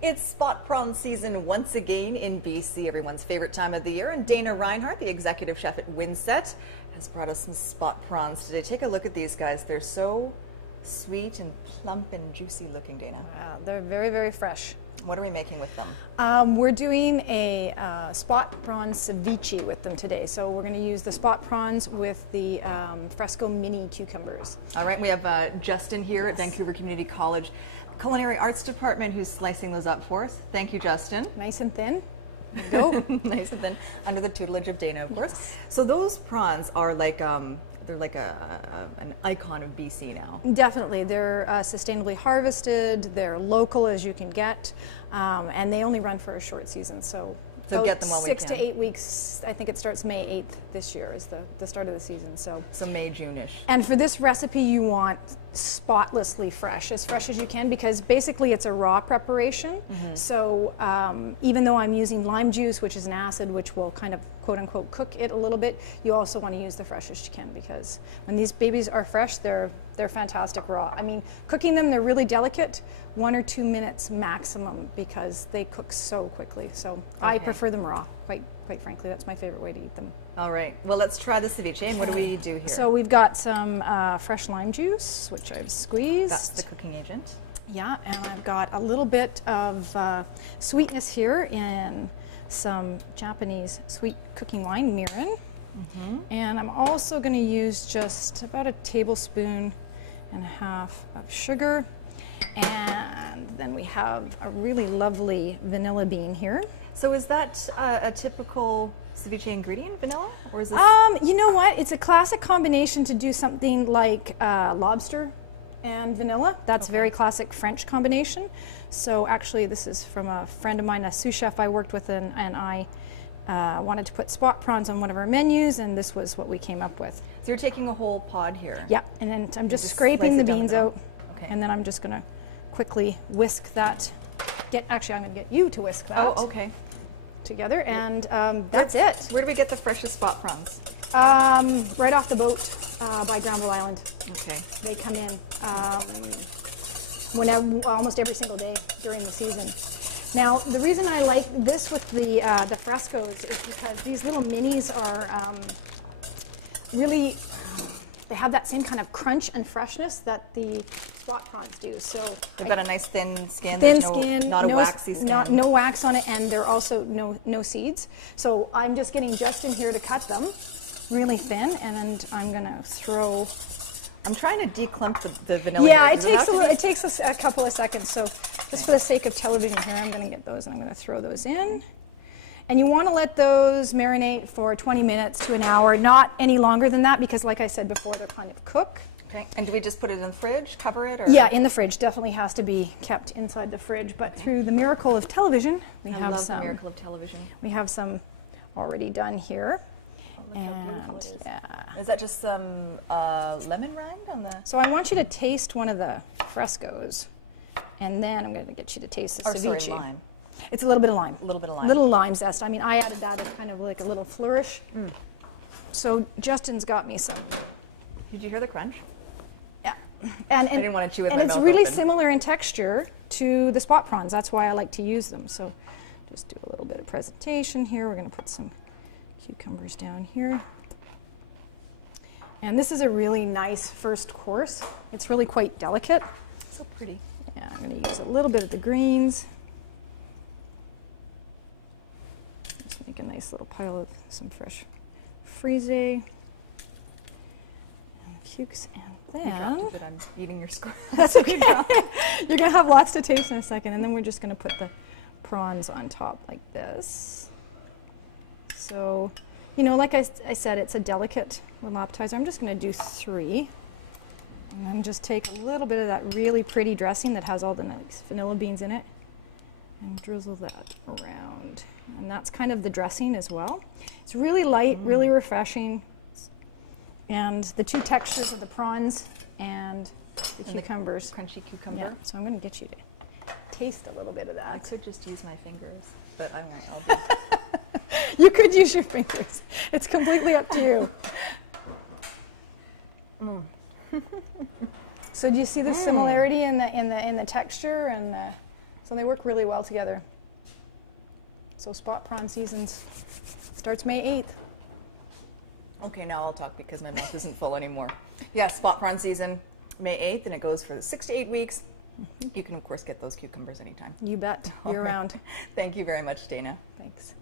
It's spot prawn season once again in BC, everyone's favorite time of the year. And Dana Reinhardt, the executive chef at Windset, has brought us some spot prawns today. Take a look at these guys. They're so sweet and plump and juicy looking, Dana. Wow, they're very, very fresh. What are we making with them? We're doing a Spot Prawn Ceviche with them today. So we're going to use the spot prawns with the Fresco mini cucumbers. All right, we have Justin here at Vancouver Community College Culinary Arts Department who's slicing those up for us. Thank you, Justin. Nice and thin. There you go. Nice and thin, under the tutelage of Dana, of course. Yes. So those prawns are like they're like an icon of BC now. Definitely. They're sustainably harvested, they're local as you can get, and they only run for a short season. So get them while we can. 6 to 8 weeks. I think it starts May 8th this year is the start of the season. So May, June-ish. And for this recipe you want spotlessly fresh as you can, because basically it's a raw preparation. So even though I'm using lime juice, which is an acid which will kind of quote-unquote cook it a little bit, you also want to use the freshest you can, because when these babies are fresh, they're fantastic raw. I mean, cooking them, they're really delicate, 1 or 2 minutes maximum, because they cook so quickly. So I prefer them raw, quite frankly. That's my favorite way to eat them. All right, well, let's try the ceviche. And what do we do here? So we've got some fresh lime juice, which I've squeezed. That's the cooking agent. Yeah, and I've got a little bit of sweetness here in some Japanese sweet cooking wine, Mirin. And I'm also going to use just about a tablespoon and a half of sugar. And then we have a really lovely vanilla bean here. So is that a typical ceviche ingredient, vanilla? Or is this you know what? It's a classic combination to do something like lobster and vanilla. That's a very classic French combination. So actually this is from a friend of mine, a sous chef I worked with, and I wanted to put spot prawns on one of our menus, and this was what we came up with. So you're taking a whole pod here? Yeah, and then I'm just scraping the beans out, and then I'm just going to quickly whisk that. Actually, I'm going to get you to whisk that. Oh, okay. Together, and that's it. Where do we get the freshest spot prawns? Right off the boat by Granville Island. Okay. They come in almost every single day during the season. Now, the reason I like this with the Frescos is because these little minis are really, they have that same kind of crunch and freshness that the spot prawns do. So they've got a nice thin skin. Thin There's skin, not a waxy skin. No wax on it, and they're also no seeds. So I'm just getting Justin here to cut them really thin, and I'm going to throw. I'm trying to declump the vanilla. Yeah, it takes a couple of seconds. So just for the sake of television here, I'm going to get those and I'm going to throw those in. And you want to let those marinate for 20 minutes to an hour, not any longer than that, because like I said before, they're kind of cook. Okay. And do we just put it in the fridge, cover it? Or? Yeah, in the fridge. Definitely has to be kept inside the fridge. But through the miracle of television, we have some. The miracle of television. We have some already done here. And yeah. Is that just some lemon rind on the? So I want you to taste one of the Frescos, and then I'm going to get you to taste the ceviche. Sorry, lime. It's a little bit of lime. A little bit of lime. Little lime zest. I mean, I added that as kind of like a little flourish. So Justin's got me some. Did you hear the crunch? Yeah. And I didn't want to chew with my mouth open. And it's really open. similar in texture to the spot prawns. That's why I like to use them. So just do a little bit of presentation here. We're going to put some cucumbers down here. And this is a really nice first course. It's really quite delicate. So pretty. Yeah, I'm going to use a little bit of the greens. Just make a nice little pile of some fresh frise and cukes, and then I'm eating your square. That's okay. You're going to have lots to taste in a second, and then we're just going to put the prawns on top like this. So, you know, like I said, it's a delicate little appetizer. I'm just going to do 3. And then just take a little bit of that really pretty dressing that has all the nice vanilla beans in it and drizzle that around. And that's kind of the dressing as well. It's really light, really refreshing. And the two textures of the prawns and the cucumbers. The crunchy cucumber. Yeah, so I'm going to get you to taste a little bit of that. I could just use my fingers, but I won't. You could use your fingers. It's completely up to you. So do you see the similarity in the texture and the So they work really well together. So spot prawn seasons starts May 8th. Okay, now I'll talk because my mouth isn't full anymore. Yeah, spot prawn season, May 8th, and it goes for 6 to 8 weeks. You can, of course, get those cucumbers anytime. You bet. Year round. Thank you very much, Dana. Thanks.